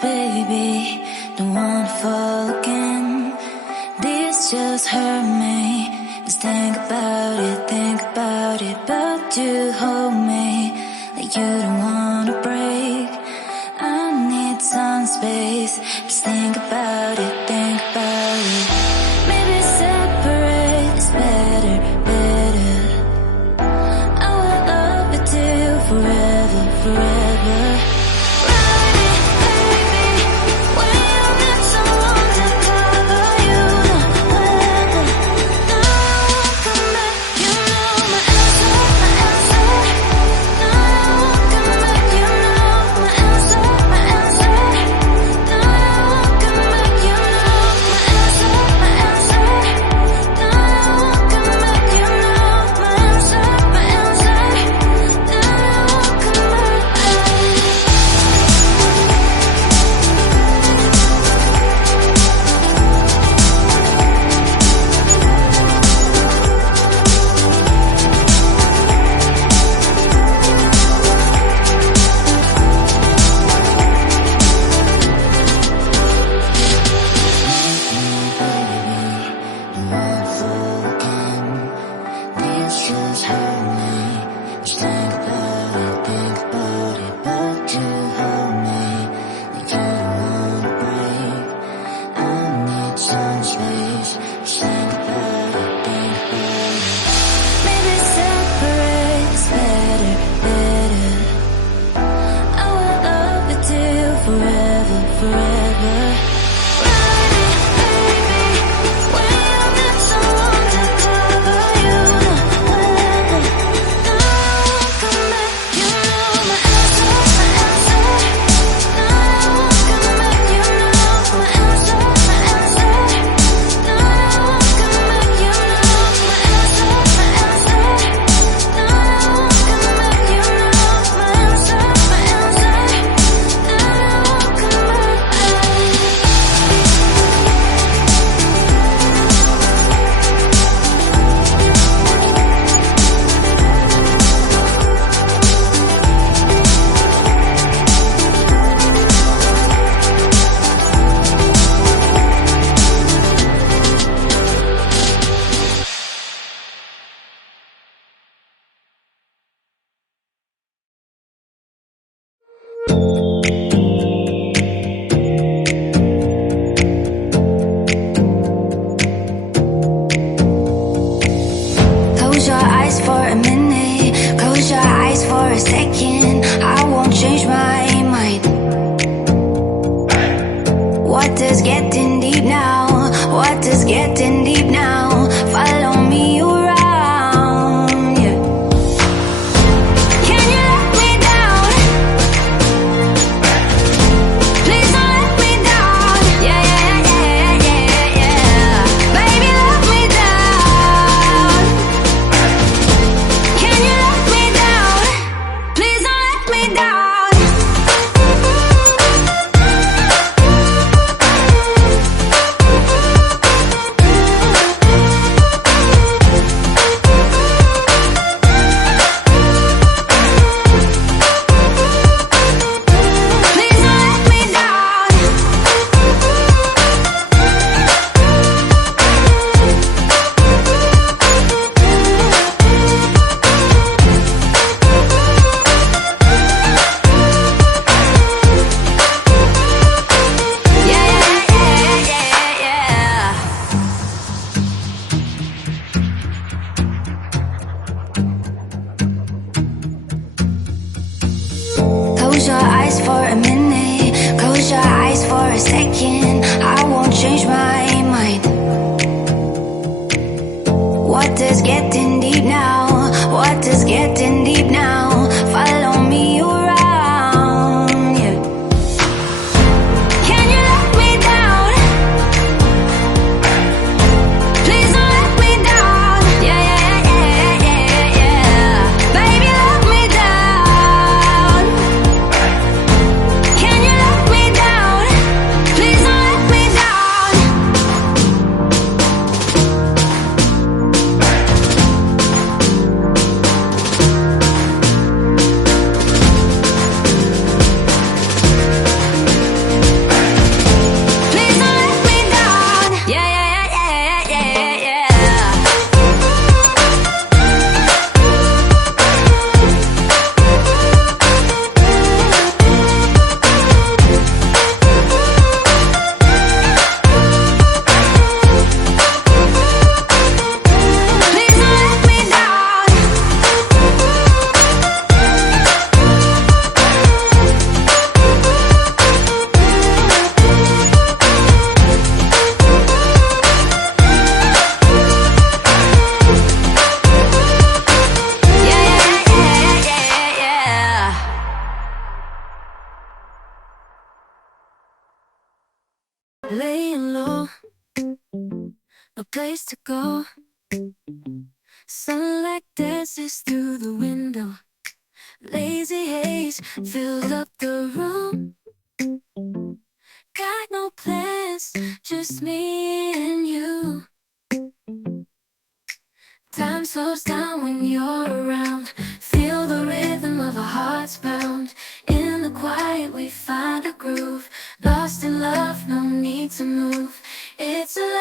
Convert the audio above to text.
baby, don't wanna fall again. This just hurt me. Just think about it, but you hold me like you don't wanna break. I need some space. Just think about it, Maybe separate is better, better. I will love you till forever, forever. Close your eyes for a minute, close your eyes for a second. I won't change my mind. What does getting deep now? What does getting deep now? Follow me around, yeah. Can you let me down? Please don't let me down. Yeah, yeah, yeah, yeah, yeah. Baby, let me down. Can you let me down? Please don't no place to go. Sunlight dances through the window. Lazy haze filled up the room. Got no plans, just me and you. Time slows down when you're around. Feel the rhythm of our hearts pound. In the quiet we find a groove. Lost in love, no need to move. It's a